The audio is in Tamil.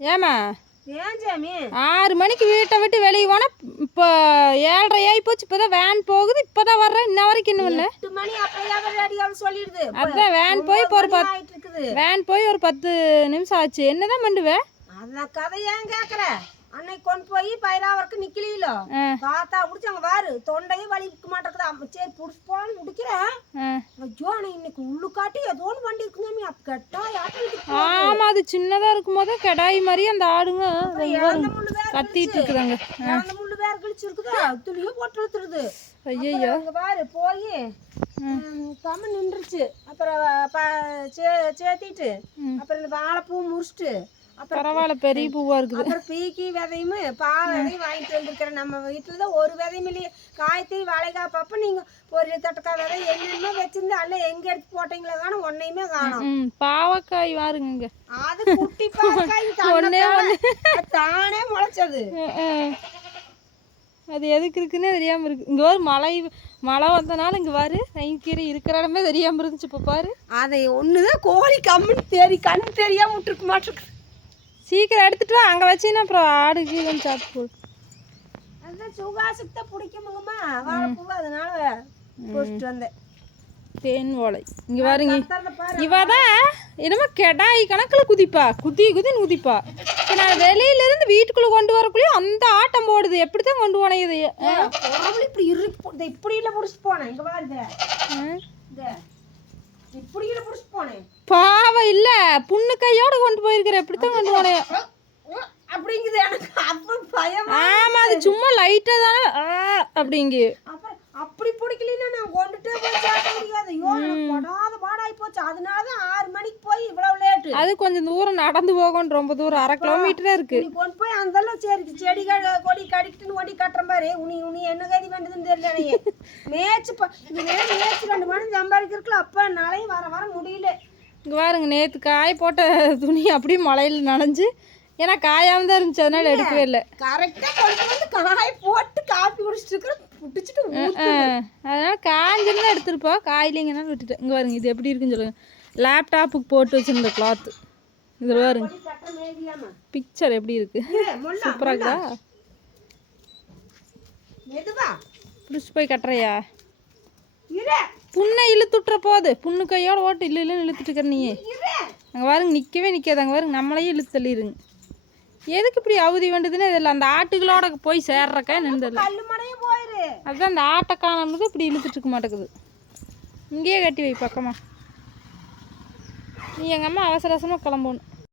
ஏமா ஏன் சாமி 6 மணிக்கு வீட்டை விட்டு வெளியே போனால் இப்போ 7:30 ஆகி போச்சு. இப்போதான் வேன் போகுது. இப்போதான் வர்றேன். இன்ன வரைக்கும் இன்னும் இல்லை. 8 மணி அப்போ சொல்லிடுது. அதான் வேன் போய் இப்போ ஒரு 10 நிமிஷம் ஆச்சு. என்னதான் பண்ணுவேன்? அந்த கதை ஏன் கேட்குற? அன்னைக்கு கொண்டு போய் பயிராவருக்கு நிக்கலீங்களோ காத்தா பிடிச்சி அங்கே வாரு தொண்டையும் வலிக்க மாட்டேங்குது. சரி பிடிச்சி போன்னு முடிக்கிறேன். ஐயோ ஆனால் இன்னைக்கு உள்ளு காட்டி ஏதோ ஒன்று வண்டி இருக்குங்க. அப்போ கெட்டா ஆமா, அது சின்னதாக இருக்கும் போது கெடாய் மாதிரி அந்த ஆடுங்க கத்திட்டு இருக்குதாங்க. அந்த முள்ளு வேற கழிச்சிருக்குது. துளியும் போட்டு இழுத்துருது. ஐயோ பாரு போய் கம்ம நின்றுச்சு. அப்புறம் சேர்த்திட்டு அப்புறம் இந்த வாழைப்பூ முடிச்சுட்டு பரவாயில்ல, பெரிய பூவா இருக்குது. அப்புறம் பீக்கி விதையும் விதையும் வாங்கிட்டு வந்திருக்கிறேன். நம்ம வீட்டில் தான் ஒரு விதையும் இல்லையே. காய்த்தையும் வாழைக்காய் பாப்பா நீங்கள் ஒரு தட்டக்காய் விதை என்னென்ன வச்சிருந்து அல்ல எங்கே எடுத்து போட்டீங்களா காணும் ஒன்னையுமே காணும். பாவக்காய் வாருங்க. அது குட்டி பாவக்காய் தானே முளைச்சது. அது எதுக்கு இருக்குன்னே தெரியாமல் இருக்குது. இங்கே ஒரு மழை வந்தனால இங்கே வாரு கீரை இருக்கிற இடமே தெரியாமல் இருந்துச்சு. இப்போ பாரு அதை ஒன்று தான் கோழி கம்முன்னு கண் தெரியாமல் விட்டுருக்க மாட்டிருக்கு. சீக்கிரம் எடுத்துட்டு வா. அங்கே வச்சின்னா அப்புறம் ஆடு கீழே சாப்பிட்டு போடு. அதுதான் சுகாசுக்கு தான் பிடிக்குமுங்கம்மா வாழைப்பூ. அதனால பிடிச்சிட்டு வந்தேன். தேன் ஓலை இங்கே பாருங்க. இவ தான் என்னமோ கெடாய் கணக்கில் குதின்னு குதிப்பா. இப்போ நான் வெளியிலேருந்து வீட்டுக்குள்ளே கொண்டு வரக்குள்ளேயும் அந்த ஆட்டம் போடுது. எப்படி தான் கொண்டு போனேன் இது? இப்படி இல்லை பிடிச்சிட்டு போனேன். இங்கே பாருங்க இப்படி இல்லை பிடிச்சிட்டு போனேன். பாவம் இல்லை, புண்ணு கையோட கொண்டு போயிருக்கிறேன். எப்படித்தான் கொண்டு போனேன் அப்படிங்குது எனக்கு. அப்ப பயம். ஆமா, அது சும்மா லைட்டா தானே அப்படிங்கு. அப்படி பிடிக்கலன்னா நான் கொண்டுட்டே போய் சேர்க்க முடியாது. ஐயோ படாத பாடாகி போச்சு. அதனால தான் 6 மணிக்கு போய் இவ்வளவு லேட்டு. அது கொஞ்சம் தூரம் நடந்து போகணும். ரொம்ப தூரம் 1/2 கிலோமீட்டரே இருக்கு. நீ கொண்டு போய் அந்தெல்லாம் சரி செடி கொடி கடிக்கிட்டுன்னு கொடி கட்டுற மாதிரி உனி என்ன கதி வேண்டியதுன்னு தெரியல. நீ மேய்ச்சி இது மேய்ச்சி 2 மணி சம்பாதிக்கிறதுக்குள்ள அப்போ நாளையும் வர முடியல. இங்கே பாருங்க, நேற்று காய போட்ட துணி அப்படியே மழையில் நனைஞ்சு. ஏன்னா காயாம தான் இருந்துச்சு, அதனால எடுக்கவே இல்லை. கரெக்டாக கொண்டு வந்து காய போட்டு காப்பி குடிச்சிட்டு இருக்கிறேன். பிடிச்சிட்டு அதனால காஞ்சிருந்தா எடுத்துருப்பா. காயிலிங்கன்னா விட்டுட்டேன். இங்கே பாருங்க, இது எப்படி இருக்குன்னு சொல்லுங்க. லேப்டாப்புக்கு போட்டு வச்சிருந்த கிளாத்து. இதில் பாருங்க பிக்சர் எப்படி இருக்கு. சூப்பராக இருக்கா? பிடிச்சி போய் கட்டுறையா? புண்ணை இழுத்துட்டுற போகுது. புண்ணு கையோட ஓட்டு இல்லைன்னு இழுத்துட்டு இருக்கிற நீ. அங்கே பாருங்க நிற்கவே நிற்காது. அங்கே பாருங்க நம்மளையும் இழுத்து தள்ளிடுங்க. எதுக்கு இப்படி அவதி வேண்டுதுன்னு இதில் அந்த ஆட்டுகளோட போய் சேர்றக்கா நின்று. அதுதான் அந்த ஆட்டை காணும்போது இப்படி இழுத்துட்டு இருக்க மாட்டேங்குது. இங்கேயே கட்டி வை பக்கமாக. நீ எங்கள் அம்மா அவசர அவசரமாக கிளம்பணும்.